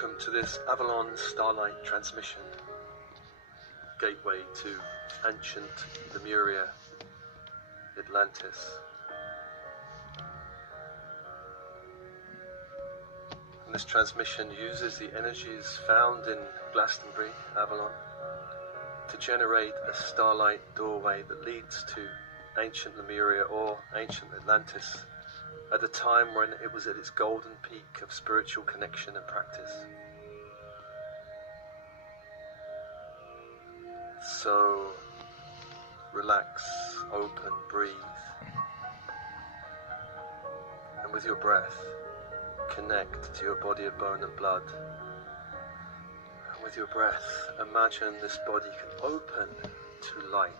Welcome to this Avalon Starlight transmission, gateway to ancient Lemuria, Atlantis. And this transmission uses the energies found in Glastonbury, Avalon, to generate a starlight doorway that leads to ancient Lemuria or ancient Atlantis, at a time when it was at its golden peak of spiritual connection and practice. So relax, open, breathe, and with your breath connect to your body of bone and blood. And with your breath imagine this body can open to light,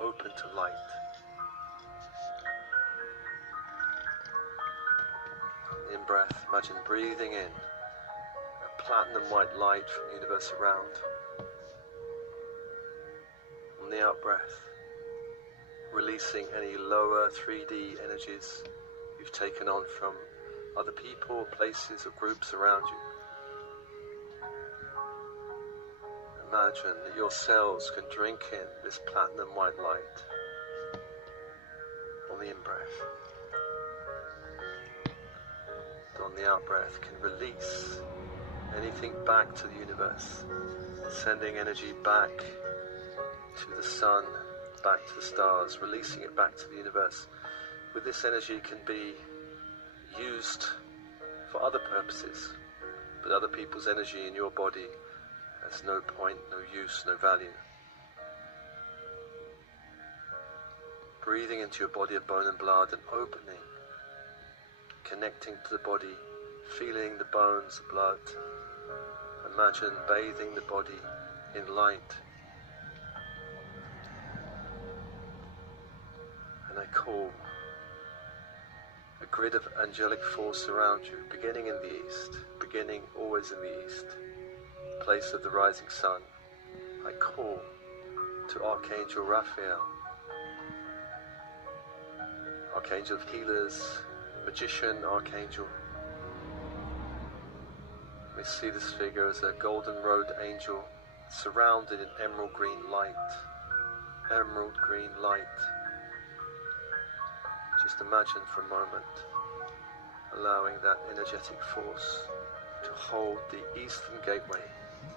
open to light. In breath, imagine breathing in a platinum white light from the universe around. On the out breath, releasing any lower 3D energies you've taken on from other people, places or groups around you. Imagine that your cells can drink in this platinum white light on the in-breath. On the out-breath can release anything back to the universe, sending energy back to the sun, back to the stars, releasing it back to the universe. With this energy can be used for other purposes, but other people's energy in your body has no point, no use, no value. Breathing into your body of bone and blood and opening, connecting to the body, feeling the bones, the blood. Imagine bathing the body in light. And I call a grid of angelic force around you, beginning in the east, beginning always in the east, place of the rising sun. I call to Archangel Raphael, Archangel of healers, magician, archangel. We see this figure as a golden-robed angel surrounded in emerald green light. Emerald green light. Just imagine for a moment allowing that energetic force to hold the eastern gateway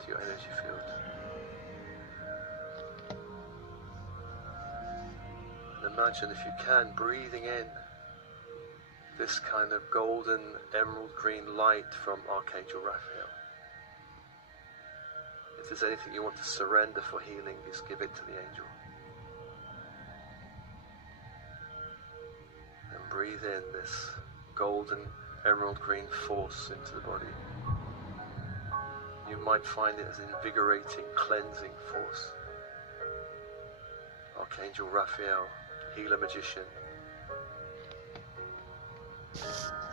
to your energy field. And imagine, if you can, breathing in this kind of golden emerald green light from Archangel Raphael. If there's anything you want to surrender for healing, just give it to the angel. And breathe in this golden emerald green force into the body. You might find it as an invigorating, cleansing force. Archangel Raphael, healer, magician.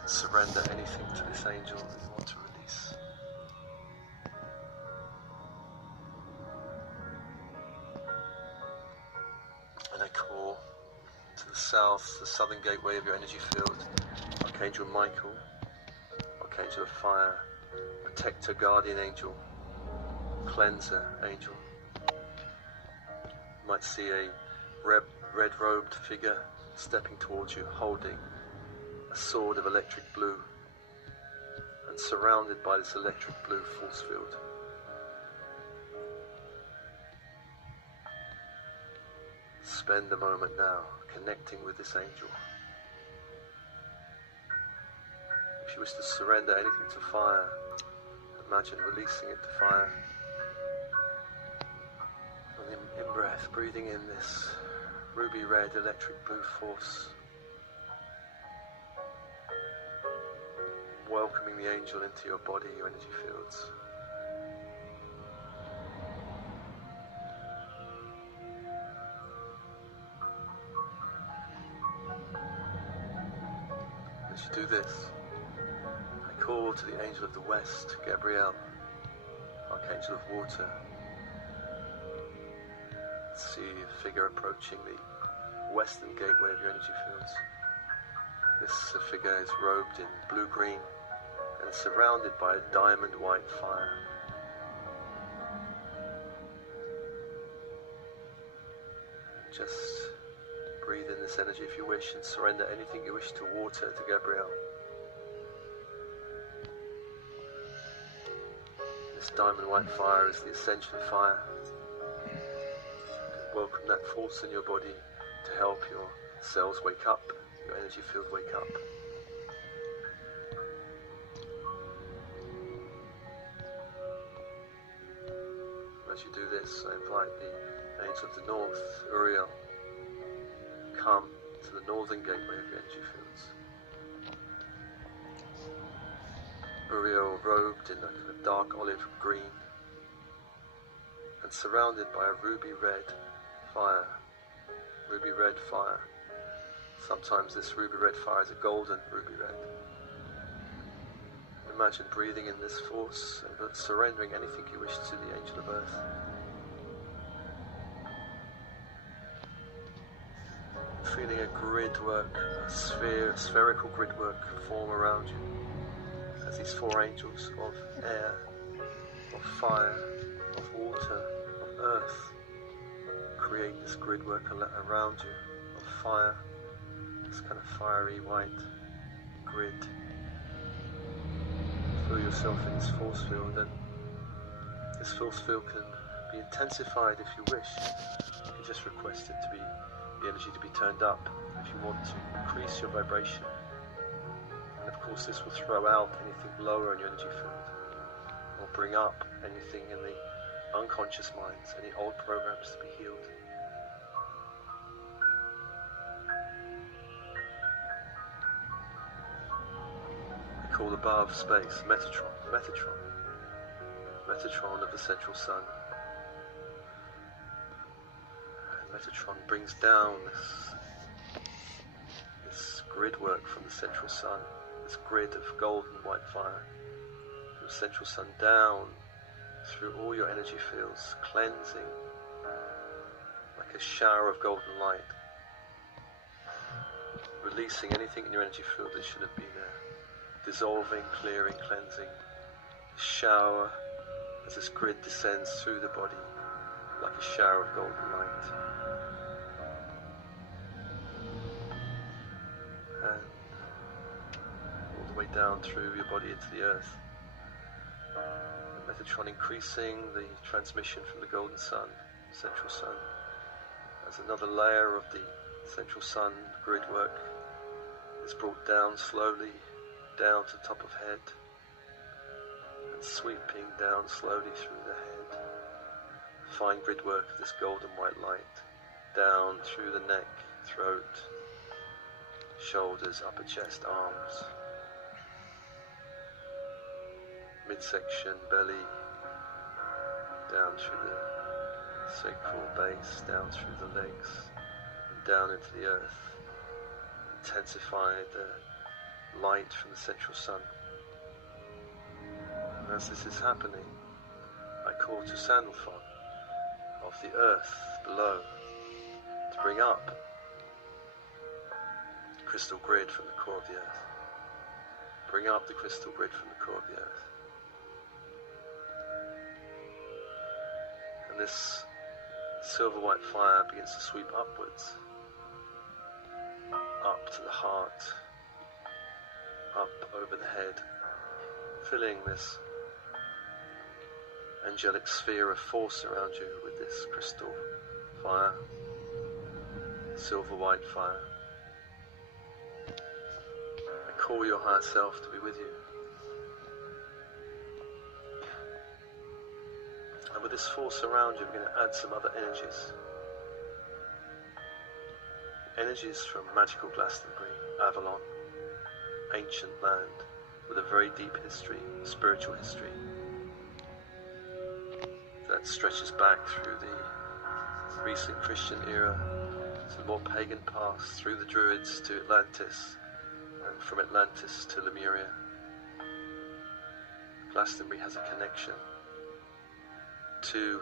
Surrender anything to this angel that you want to release. And I call to the south, the southern gateway of your energy field, Archangel Michael, Archangel of fire, protector, guardian angel, cleanser angel. You might see a red-robed figure stepping towards you, holding a sword of electric blue, and surrounded by this electric blue force field. Spend a moment now connecting with this angel. If you wish to surrender anything to fire, imagine releasing it to fire. And in breath, breathing in this ruby red electric blue force, welcoming the angel into your body, your energy fields. As you do this, I call to the angel of the west, Gabriel, Archangel of water. See a figure approaching the western gateway of your energy fields. This figure is robed in blue-green and surrounded by a diamond white fire. Just breathe in this energy if you wish and surrender anything you wish to water to Gabrielle. This diamond white fire is the ascension fire. Welcome that force in your body to help your cells wake up, your energy field wake up. As you do this, I invite the angels of the north, Uriel, come to the northern gateway of your energy fields. Uriel robed in a kind of dark olive green and surrounded by a ruby red fire. Ruby red fire. Sometimes this ruby red fire is a golden ruby red. Imagine breathing in this force and surrendering anything you wish to the angel of earth. Feeling a grid work, a spherical grid work form around you as these four angels of air, of fire, of water, of earth create this grid work around you of fire, this kind of fiery white grid. Feel yourself in this force field, and this force field can be intensified if you wish. You can just request it to be, the energy to be turned up if you want to increase your vibration. And of course this will throw out anything lower in your energy field, or bring up anything in the unconscious minds, any old programs to be healed. Called above space, Metatron, Metatron of the central sun. And Metatron brings down this grid work from the central sun, this grid of golden white fire from the central sun down through all your energy fields, cleansing like a shower of golden light, releasing anything in your energy field that shouldn't be there. Dissolving, clearing, cleansing, shower as this grid descends through the body like a shower of golden light. And all the way down through your body into the earth. Metatron increasing the transmission from the golden sun, central sun, as another layer of the central sun grid work is brought down slowly down to the top of head and sweeping down slowly through the head. Fine grid work of this golden white light down through the neck, throat, shoulders, upper chest, arms, midsection, belly, down through the sacral base, down through the legs, and down into the earth. Intensify the light from the central sun. And as this is happening, I call to Sandalphon of the earth below to bring up the crystal grid from the core of the earth. Bring up the crystal grid from the core of the earth. And this silver white fire begins to sweep upwards, up to the heart, up over the head, filling this angelic sphere of force around you with this crystal fire, silver white fire. I call your higher self to be with you. And with this force around you, we're going to add some other energies. Energies from magical Glastonbury, Avalon, ancient land with a very deep history, spiritual history that stretches back through the recent Christian era to the more pagan past, through the Druids to Atlantis, and from Atlantis to Lemuria. Glastonbury has a connection to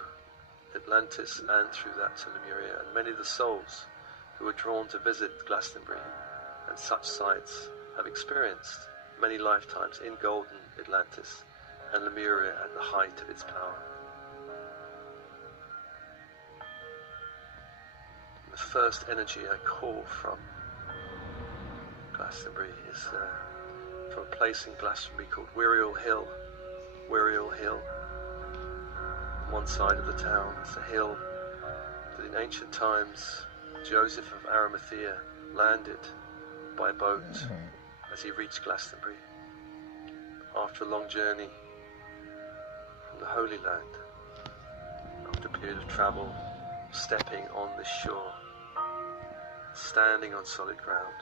Atlantis and through that to Lemuria, and many of the souls who are drawn to visit Glastonbury and such sites have experienced many lifetimes in golden Atlantis, and Lemuria at the height of its power. The first energy I call from Glastonbury is from a place in Glastonbury called Wiriel Hill. Wiriel Hill. On one side of the town is a hill that in ancient times Joseph of Arimathea landed by boat as he reached Glastonbury after a long journey from the Holy Land. After a period of travel, stepping on this shore, standing on solid ground.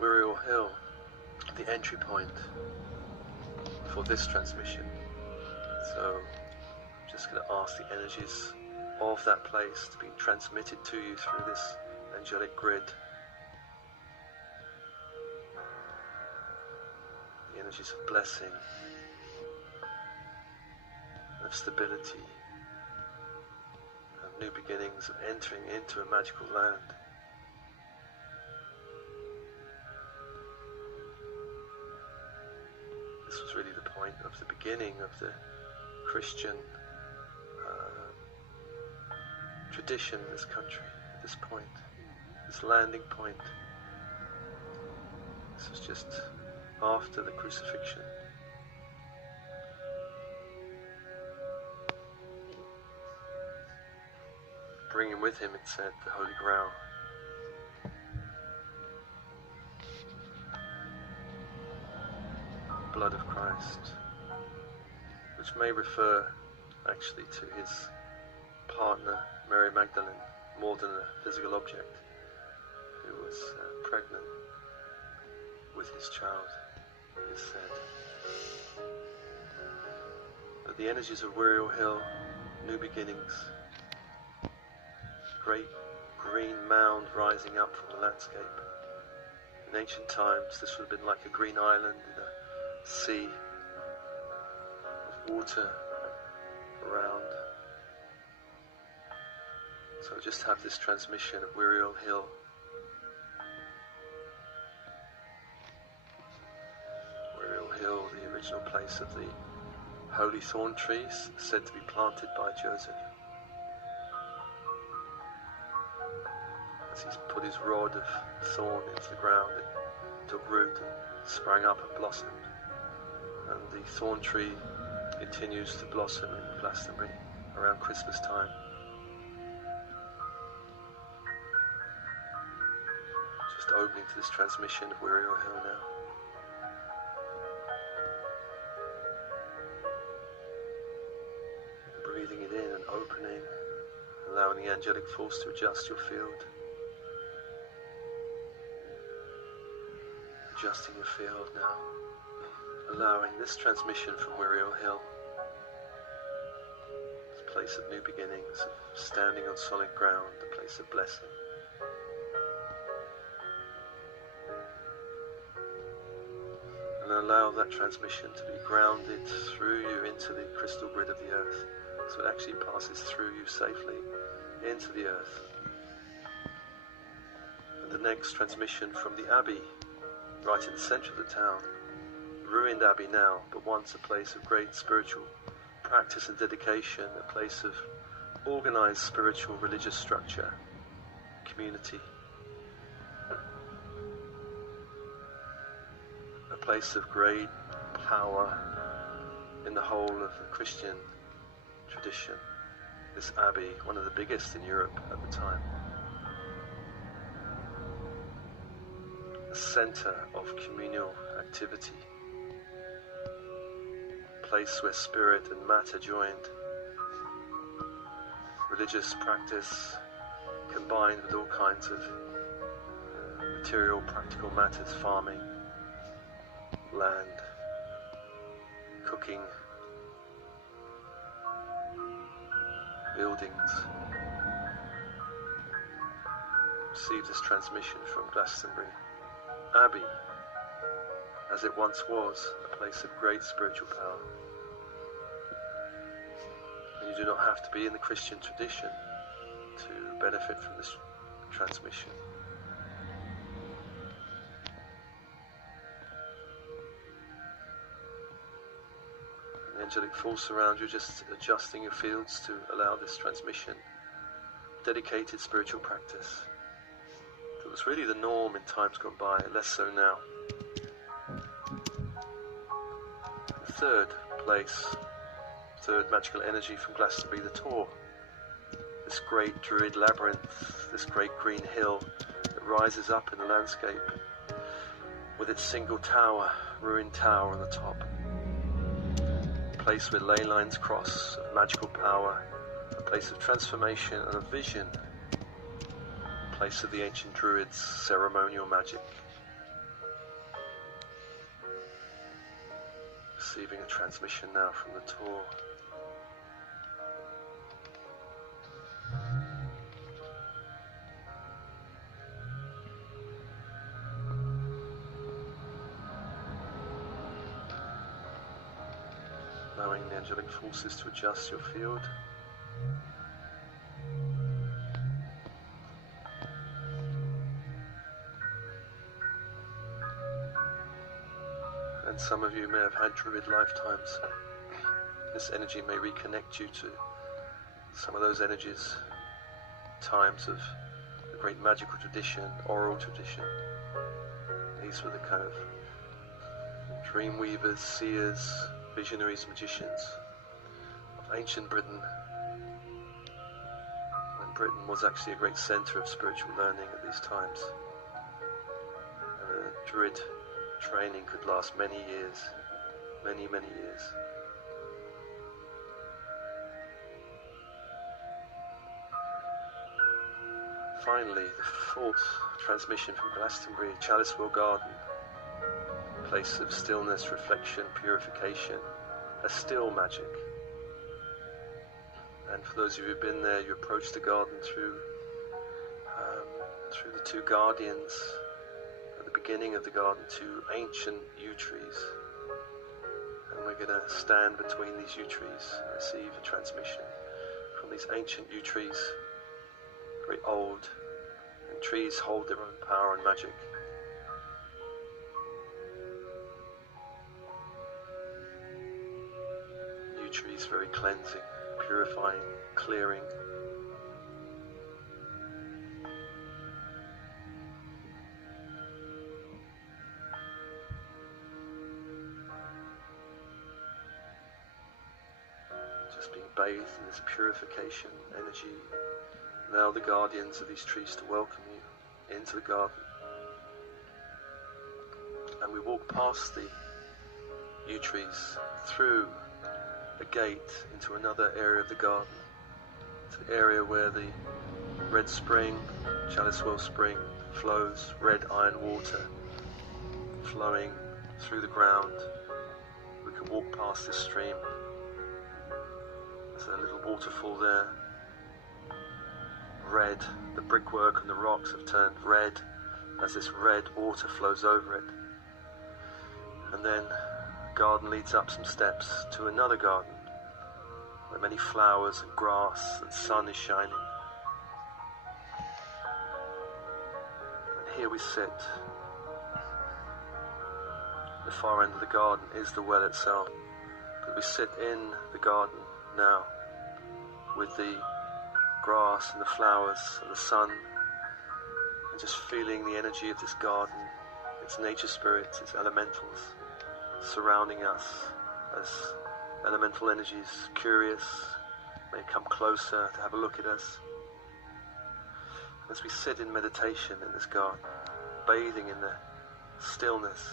Wiriel Hill, the entry point for this transmission. So I'm just going to ask the energies of that place to be transmitted to you through this angelic grid. The energies of blessing, of stability, of new beginnings, of entering into a magical land. This was really the point of the beginning of the Christian tradition in this country, at this point, this landing point. This was just after the crucifixion. Bringing with him, it said, the Holy Grail. Blood of Christ, which may refer actually to his partner, Mary Magdalene, more than a physical object, who was pregnant with his child, it is said. But the energies of Wiriel Hill, new beginnings, great green mound rising up from the landscape. In ancient times, this would have been like a green island in a sea of water around. So just have this transmission of Wiriel Hill. Wiriel Hill, the original place of the holy thorn trees, said to be planted by Joseph. As he's put his rod of thorn into the ground, it took root and sprang up and blossomed. And the thorn tree continues to blossom in Glastonbury around Christmas time. Just opening to this transmission of Wiriel Hill now. Breathing it in and opening, allowing the angelic force to adjust your field. Adjusting your field now, allowing this transmission from Wiriel Hill, this place of new beginnings, of standing on solid ground, a place of blessing. And allow that transmission to be grounded through you into the crystal grid of the earth, so it actually passes through you safely into the earth. And the next transmission from the Abbey, right in the centre of the town, ruined abbey now, but once a place of great spiritual practice and dedication, a place of organised spiritual religious structure, community, a place of great power in the whole of the Christian tradition. This abbey, one of the biggest in Europe at the time. A centre of communal activity, a place where spirit and matter joined, religious practice combined with all kinds of material, practical matters, farming, land, cooking, buildings. Receive this transmission from Glastonbury Abbey, as it once was, a place of great spiritual power. And you do not have to be in the Christian tradition to benefit from this transmission. the angelic force around you, just adjusting your fields to allow this transmission. Dedicated spiritual practice. That was really the norm in times gone by, less so now. The third place, third magical energy from Glastonbury, the Tor. This great druid labyrinth, this great green hill that rises up in the landscape with its single tower, ruined tower on the top. A place where ley lines cross, of magical power, a place of transformation and of vision, a place of the ancient druids' ceremonial magic. Receiving a transmission now from the Tor. Allowing the angelic forces to adjust your field. And some of you may have had druid lifetimes. This energy may reconnect you to some of those energies, times of the great magical tradition, oral tradition. These were the kind of dream weavers, seers, visionaries, magicians of ancient Britain, when Britain was actually a great centre of spiritual learning at these times. Druid training could last many years, many years. Finally, the fourth transmission from Glastonbury, Chalicewell Garden. Place of stillness, reflection, purification, a still magic. And for those of you who've been there, you approach the garden through the two guardians. At the beginning of the garden, two ancient yew trees. And we're going to stand between these yew trees and receive a transmission from these ancient yew trees, very old, and trees hold their own power and magic. Trees very cleansing, purifying, clearing. Just being bathed in this purification energy. Allow the guardians of these trees to welcome you into the garden. And we walk past the yew trees through a gate into another area of the garden. It's an area where the red spring, Chalicewell Spring, flows, red iron water flowing through the ground. We can walk past this stream. There's a little waterfall there. Red, the brickwork and the rocks have turned red as this red water flows over it. And then garden leads up some steps to another garden where many flowers and grass and sun is shining. And here we sit. The far end of the garden is the well itself, but we sit in the garden now with the grass and the flowers and the sun, and just feeling the energy of this garden, its nature spirits, its elementals surrounding us as elemental energies, curious, may come closer to have a look at us. As we sit in meditation in this garden, bathing in the stillness,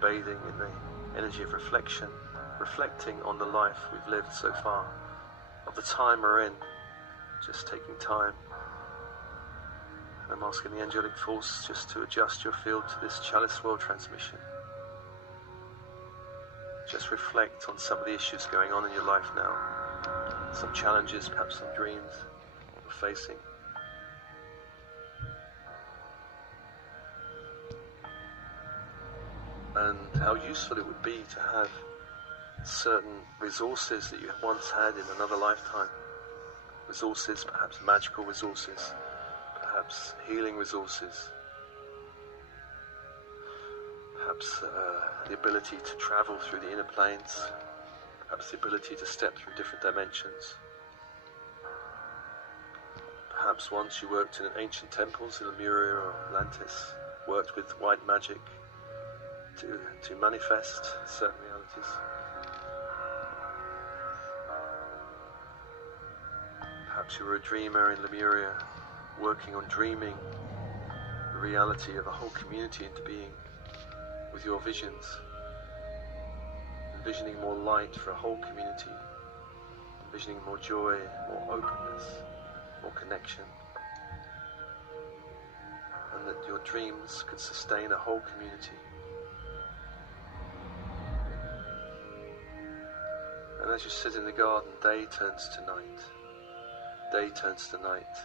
bathing in the energy of reflection, reflecting on the life we've lived so far, of the time we're in, just taking time. And I'm asking the angelic force just to adjust your field to this Chalicewell transmission. Just reflect on some of the issues going on in your life now. Some challenges, perhaps some dreams you're facing. And how useful it would be to have certain resources that you once had in another lifetime. Resources, perhaps magical resources, perhaps healing resources, perhaps the ability to travel through the inner planes, perhaps the ability to step through different dimensions. Perhaps once you worked in ancient temples in Lemuria or Atlantis, worked with white magic to manifest certain realities. Perhaps you were a dreamer in Lemuria, working on dreaming the reality of a whole community into being with your visions, envisioning more light for a whole community, envisioning more joy, more openness, more connection, and that your dreams could sustain a whole community. And as you sit in the garden, day turns to night. Day turns to night,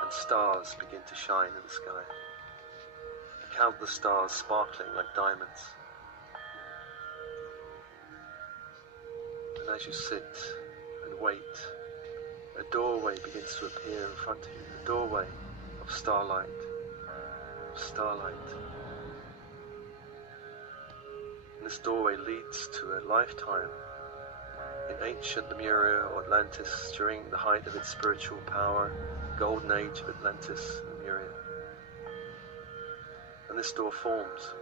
and stars begin to shine in the sky. Countless stars sparkling like diamonds. And as you sit and wait, a doorway begins to appear in front of you. A doorway of starlight. Of starlight. And this doorway leads to a lifetime in ancient Lemuria or Atlantis during the height of its spiritual power, golden age of Atlantis and Lemuria. And this door forms.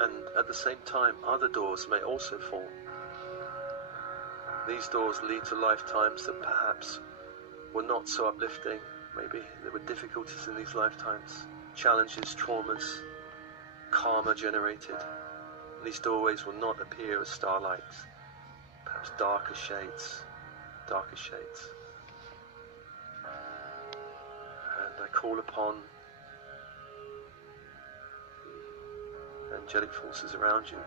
And at the same time, other doors may also form. These doors lead to lifetimes that perhaps were not so uplifting. Maybe there were difficulties in these lifetimes, challenges, traumas, karma generated. And these doorways will not appear as starlight. Perhaps darker shades, darker shades. And I call upon the angelic forces around you,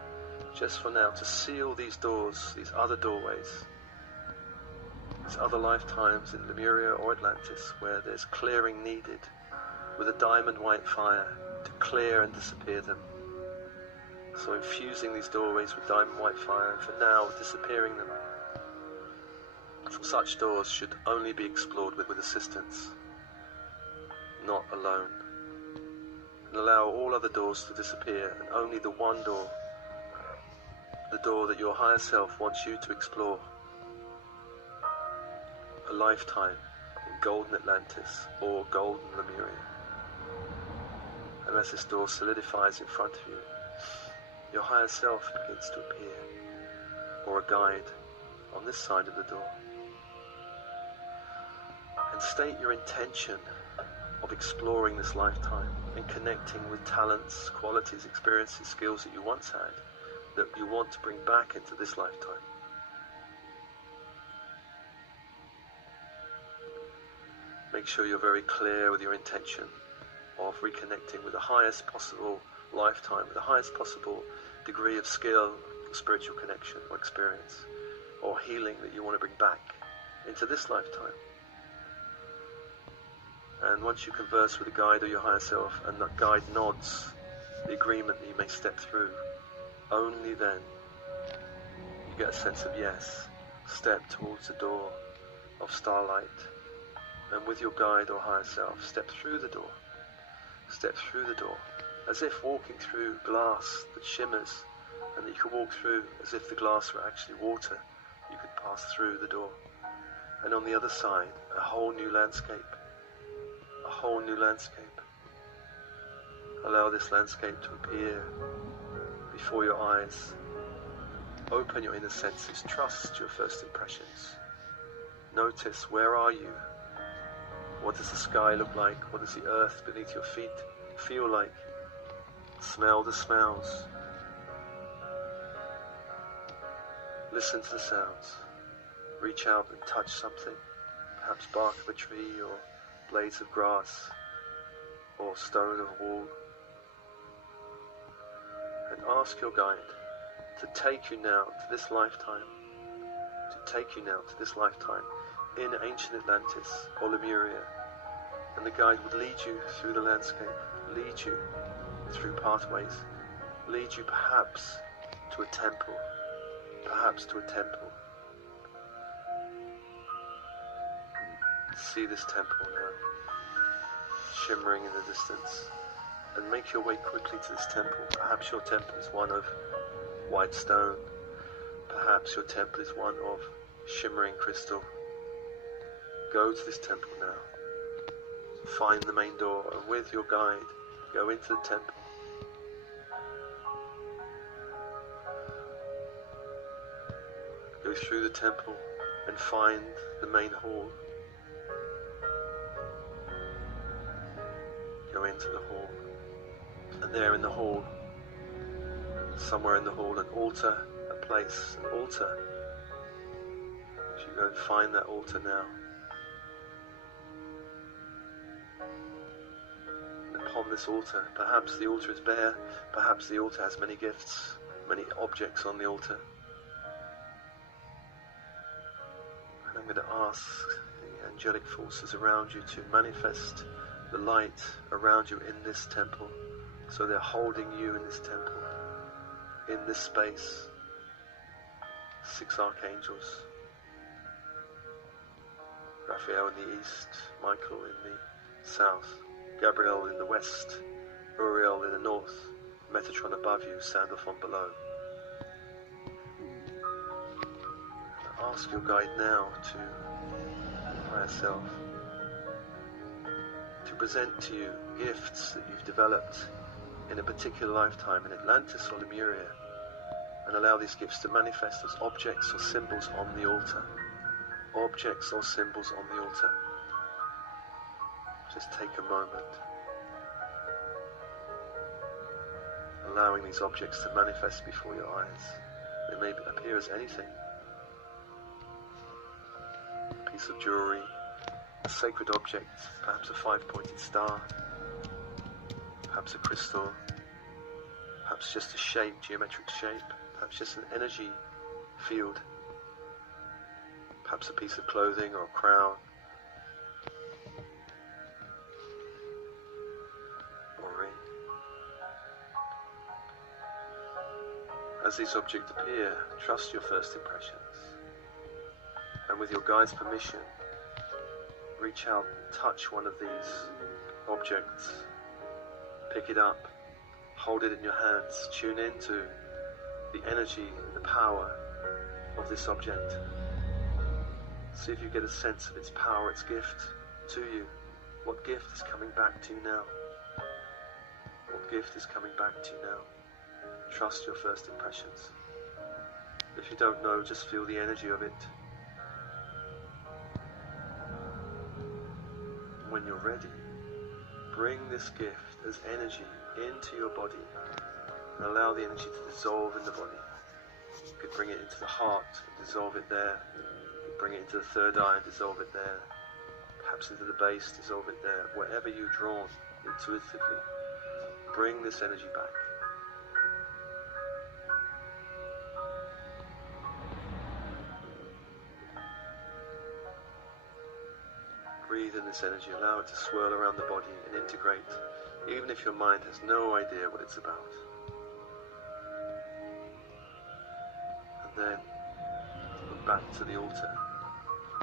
just for now, to seal these doors, these other doorways, these other lifetimes in Lemuria or Atlantis, where there's clearing needed, with a diamond white fire to clear and disappear them. So infusing these doorways with diamond white fire, and for now disappearing them. For such doors should only be explored with assistance, not alone. And allow all other doors to disappear, and only the one door, the door that your higher self wants you to explore. A lifetime in golden Atlantis or golden Lemuria. And as this door solidifies in front of you, your higher self begins to appear, or a guide on this side of the door. And state your intention of exploring this lifetime and connecting with talents, qualities, experiences, skills that you once had, that you want to bring back into this lifetime. Make sure you're very clear with your intention of reconnecting with the highest possible lifetime, with the highest possible degree of skill, spiritual connection or experience or healing that you want to bring back into this lifetime. And once you converse with a guide or your higher self, and that guide nods the agreement that you may step through, only then you get a sense of yes. Step towards the door of starlight, and with your guide or higher self, step through the door. Step through the door, as if walking through glass that shimmers, and that you can walk through as if the glass were actually water. You could pass through the door. And on the other side, a whole new landscape. A whole new landscape. Allow this landscape to appear before your eyes. Open your inner senses. Trust your first impressions. Notice, where are you? What does the sky look like? What does the earth beneath your feet feel like? Smell the smells. Listen to the sounds. Reach out and touch something. Perhaps bark of a tree, or blades of grass, or stone of a wall. And ask your guide to take you now to this lifetime. To take you now to this lifetime in ancient Atlantis or Lemuria. And the guide would lead you through the landscape, lead you through pathways, lead you perhaps to a temple, perhaps to a temple. See this temple now, shimmering in the distance, and make your way quickly to this temple. Perhaps your temple is one of white stone, perhaps Perhaps your temple is one of shimmering crystal. Go to this temple now. Find the main door, and with your guide, go into the temple. Go through the temple and find the main hall. Go into the hall, and there in the hall, somewhere in the hall, an altar, a place, an altar. You should go and find that altar now. And upon this altar, perhaps the altar is bare, perhaps the altar has many gifts, many objects on the altar. And I'm going to ask the angelic forces around you to manifest the light around you in this temple. So they're holding you in this temple, in this space. 6 archangels. Raphael in the east, Michael in the south, Gabriel in the west, Uriel in the north, Metatron above you, Sandalphon below. And ask your guide now to, higher self, to present to you gifts that you've developed in a particular lifetime in Atlantis or Lemuria, and allow these gifts to manifest as objects or symbols on the altar. Objects or symbols on the altar. Just take a moment, allowing these objects to manifest before your eyes. They may appear as anything. A piece of jewelry, a sacred object, perhaps a 5-pointed star, perhaps a crystal, perhaps just a shape, geometric shape, perhaps just an energy field, perhaps a piece of clothing or a crown, or a ring. As these objects appear, trust your first impressions, and with your guide's permission, reach out, touch one of these objects, pick it up, hold it in your hands, tune into the energy, the power of this object. See if you get a sense of its power, its gift to you. What gift is coming back to you now? What gift is coming back to you now? Trust your first impressions. If you don't know, just feel the energy of it. When you're ready, bring this gift as energy into your body and allow the energy to dissolve in the body. You could bring it into the heart and dissolve it there. You could bring it into the third eye and dissolve it there. Perhaps into the base, dissolve it there. Wherever you're drawn intuitively, bring this energy back. Breathe in this energy, allow it to swirl around the body and integrate, even if your mind has no idea what it's about. And then look back to the altar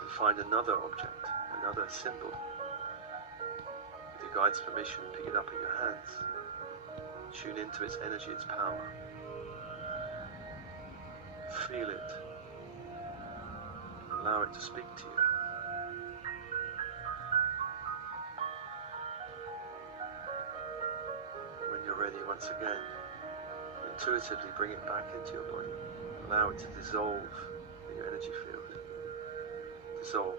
and find another object, another symbol. With your guide's permission, pick it up in your hands. Tune into its energy, its power. Feel it. Allow it to speak to you. When you're ready, once again, intuitively bring it back into your body. Allow it to dissolve in your energy field. Dissolve.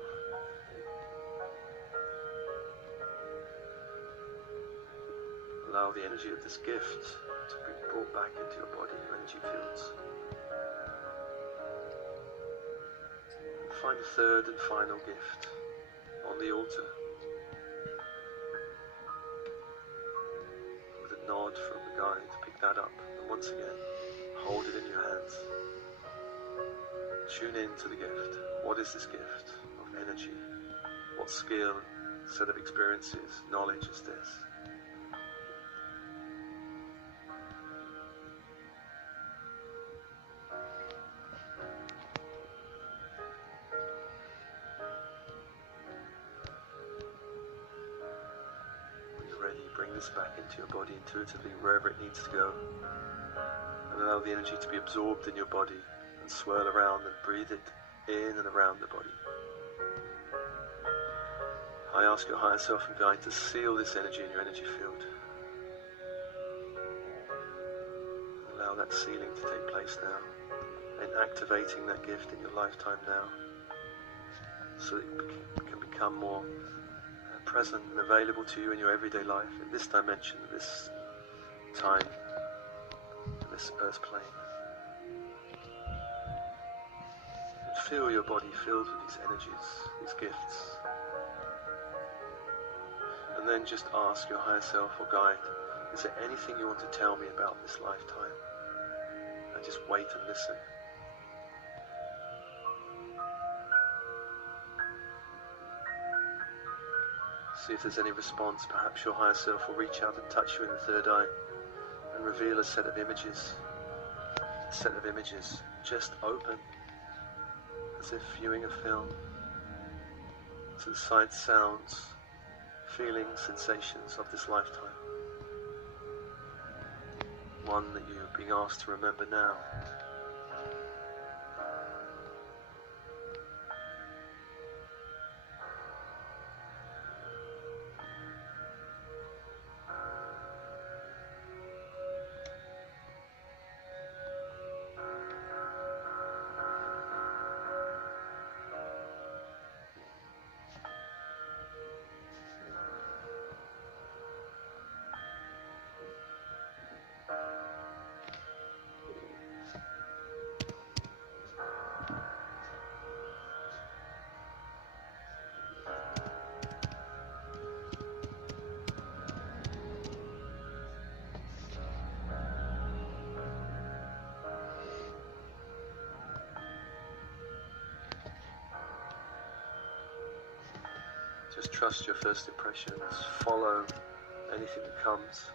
Allow the energy of this gift to be brought back into your body, your energy fields. And find a third and final gift on the altar. With a nod from the guide, pick that up, and once again, hold it in your hands. Tune in to the gift. What is this gift of energy? What skill, set of experiences, knowledge is this? When you're ready, bring this back into your body intuitively, wherever it needs to go, and allow the energy to be absorbed in your body and swirl around and breathe it in and around the body. I ask your higher self and guide to seal this energy in your energy field. Allow that sealing to take place now, and activating that gift in your lifetime now, so that it can become more present and available to you in your everyday life, in this dimension, this time, in this earth plane. And feel your body filled with these energies, these gifts. And then just ask your higher self or guide, is there anything you want to tell me about this lifetime? And just wait and listen. See if there's any response. Perhaps your higher self will reach out and touch you in the third eye and reveal a set of images. A set of images just open, as if viewing a film, to the sights, sounds, feelings, sensations of this lifetime. One that you're being asked to remember now. Just trust your first impressions. Follow anything that comes.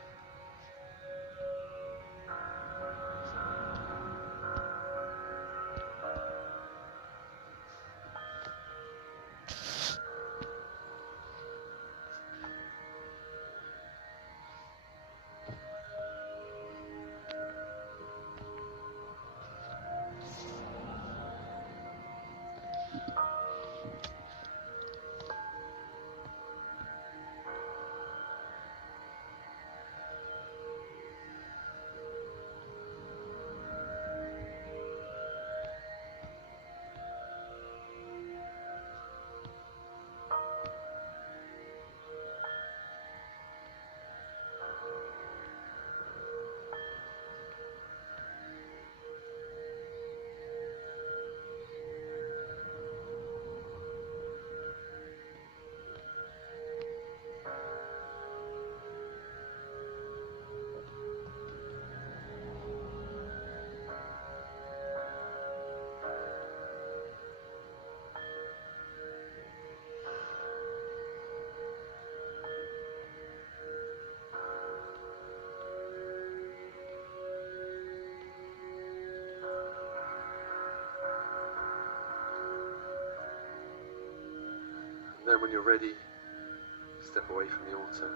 Then when you're ready, step away from the altar.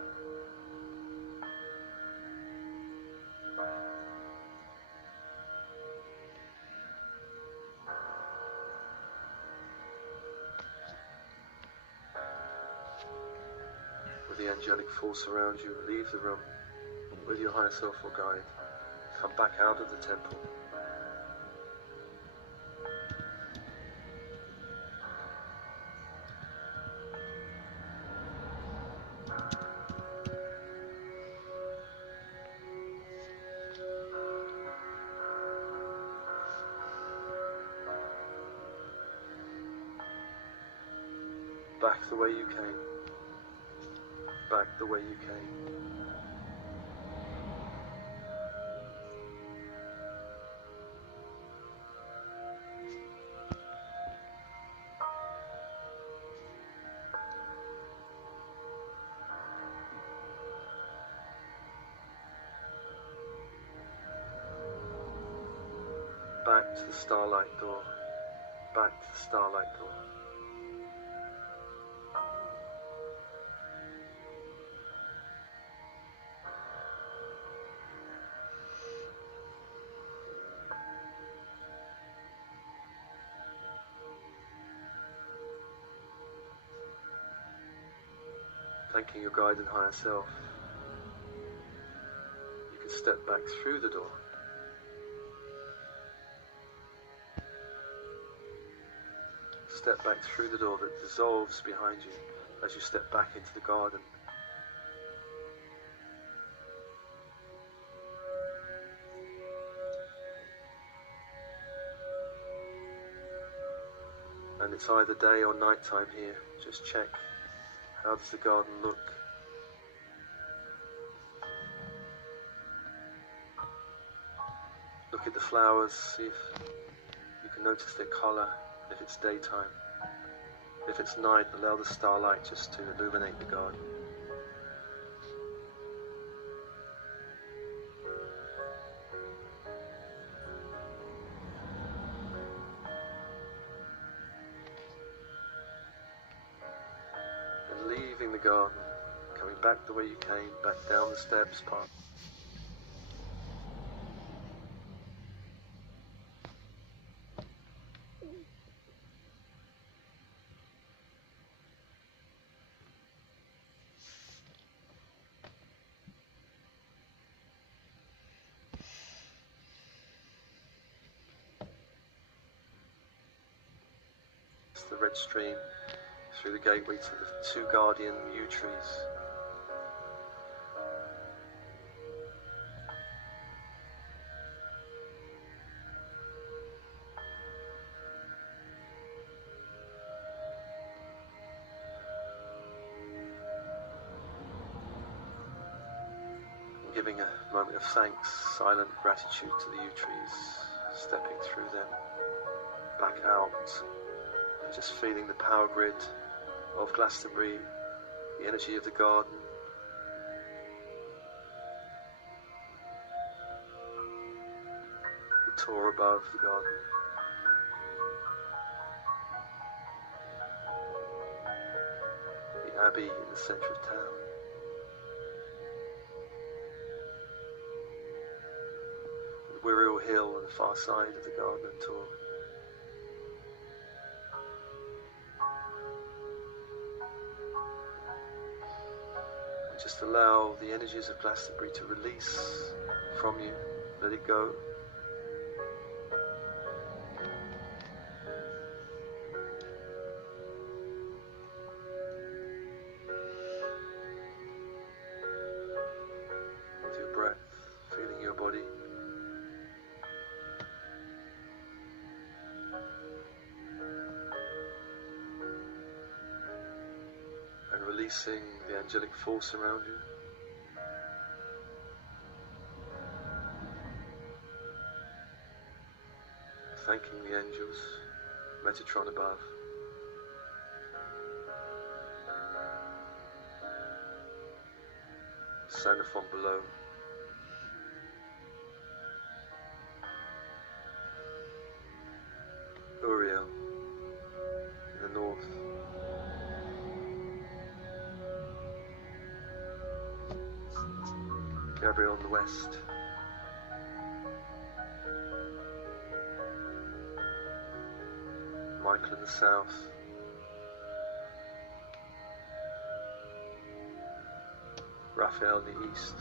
With the angelic force around you, leave the room with your higher self or guide. Come back out of the temple. Back the way you came. Back the way you came. Back to the starlight door. Back to the starlight door. Thanking your guide and higher self, you can step back through the door. Step back through the door that dissolves behind you as you step back into the garden. And it's either day or night time here. Just check, how does the garden look? Look at the flowers, see if you can notice their colour, if it's daytime. If it's night, allow the starlight just to illuminate the garden. And leaving the garden, coming back the way you came, back down the steps, past. The red stream through the gateway to the 2 guardian yew trees. And giving a moment of thanks, silent gratitude to the yew trees, stepping through them, back out. Just feeling the power grid of Glastonbury, the energy of the garden. The tor above the garden. The abbey in the centre of town. The Wirral Hill on the far side of the garden and tor. Just allow the energies of Glastonbury to release from you. Let it go. With your breath, feeling your body. And releasing the angelic force around you. Thanking the angels, Metatron above. Xenophon below. Uriel in the north. Gabriel in the west. Michael in the south. Raphael in the east.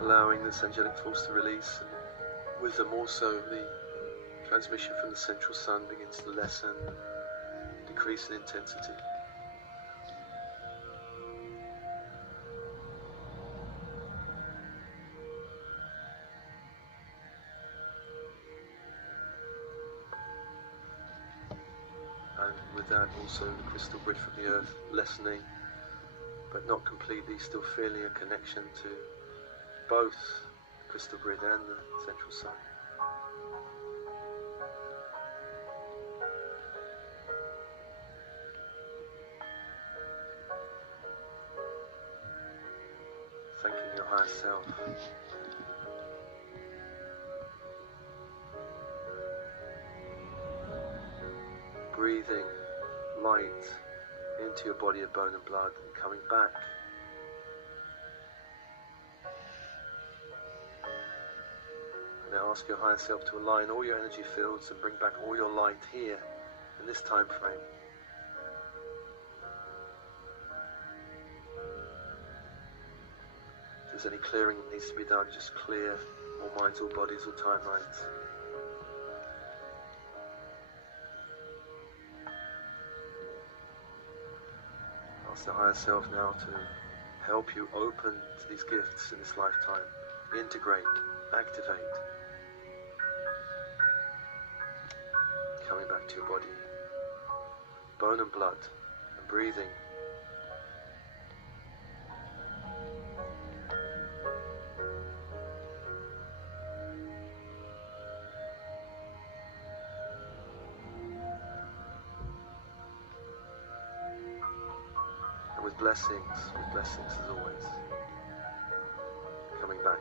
Allowing this angelic force to release, and with them also the transmission from the central sun begins to lessen, decrease in intensity. And with that also the crystal grid from the earth lessening, but not completely, still feeling a connection to both the crystal grid and the central sun. Thanking your higher self. Breathing light into your body of bone and blood and coming back. Now ask your higher self to align all your energy fields and bring back all your light here in this time frame. If there's any clearing that needs to be done, just clear all minds, all bodies, all timelines. Ask the higher self now to help you open to these gifts in this lifetime. Integrate, activate. Coming back to your body. Bone and blood, and breathing. And with blessings as always. Coming back.